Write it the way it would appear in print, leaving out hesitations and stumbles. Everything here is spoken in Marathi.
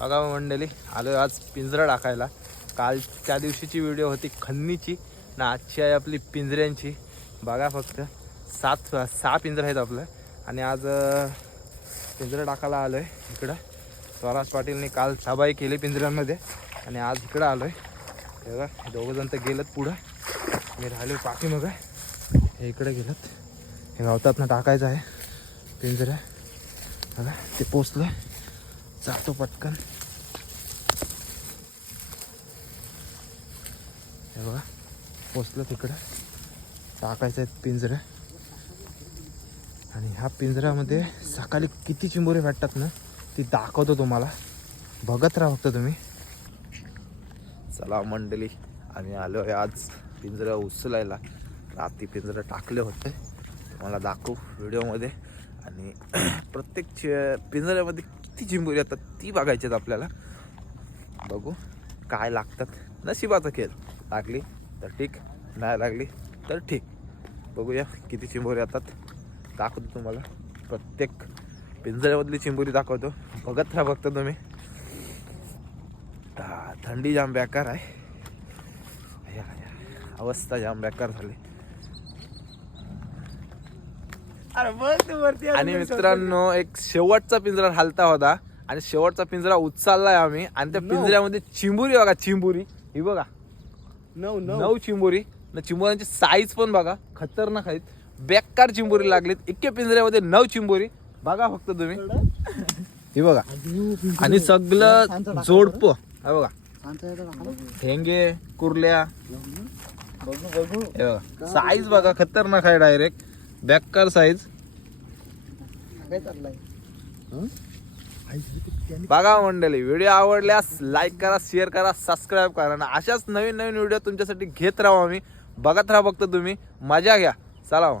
बघा मंडळी, आलो आज पिंजरा टाकायला. काल त्या दिवशीची व्हिडिओ होती खन्नीची ना, आजची आहे आपली पिंजऱ्यांची. बघा फक्त सहा पिंजरे आहेत आपलं. आणि आज पिंजरा टाकायला आलो आहे इकडं. स्वराज पाटीलने काल साबाई केली पिंजऱ्यांमध्ये आणि आज इकडं आलो आहे. बघा दोघंजण तर गेलं पुढं, मी राहिलो पाठीमागं. हे इकडे गेलं, हे गवतातनं टाकायचं आहे पिंजऱ्या. बघा ते पोचलं, जातो पटकन. हे बघा पोचलं, तिकडं टाकायचं आहे पिंजऱ्या. आणि ह्या पिंजऱ्यामध्ये सकाळी किती चिंबोरे भेटतात ना, ती दाखवतो तुम्हाला. बघत राहा फक्त तुम्ही. चला मंडळी, आम्ही आलो आहे आज पिंजरा उचलायला. रात्री पिंजरा टाकले होते, तुम्हाला दाखवू व्हिडिओमध्ये. आणि प्रत्येक पिंजऱ्यामध्ये किती चिंबोरी येतात ती बघायची आहेत आपल्याला. बघू काय लागतात. नशिबाचा खेळ, लागली तर ठीक, नाही लागली तर ठीक. बघूया किती चिंबोरी येतात, दाखवतो तुम्हाला. प्रत्येक पिंजऱ्यामधली चिंबोरी दाखवतो, बघत राहा फक्त तुम्ही. थंडी जाम बेकार आहे, अवस्था जाम बेकार झाली. आणि मित्रांनो, एक शेवटचा पिंजरा हालता होता आणि शेवटचा पिंजरा उचललाय आम्ही. आणि त्या पिंजऱ्यामध्ये चिंबोरी बघा, चिंबोरी ही बघा, 9 चिंबोरी. चिंबोऱ्यांची साईज पण बघा, खतरनाक आहेत. बेकार चिंबोरी लागलीत इतके पिंजऱ्यामध्ये. 9 चिंबोरी बघा फक्त तुम्ही, ही बघा. आणि सगळं जोडपं हा बघा, ठेंगे कुर्ल्या. साईज बघा, खतरनाक आहे. डायरेक्ट बेकार साईज बघा मंडळी. व्हिडिओ आवडल्यास लाईक करा, शेअर करा, सबस्क्राईब करा. आणि अशाच नवीन नवीन व्हिडिओ तुमच्यासाठी घेत राहू आम्ही. बघत राहा फक्त तुम्ही, मजा घ्या. चला.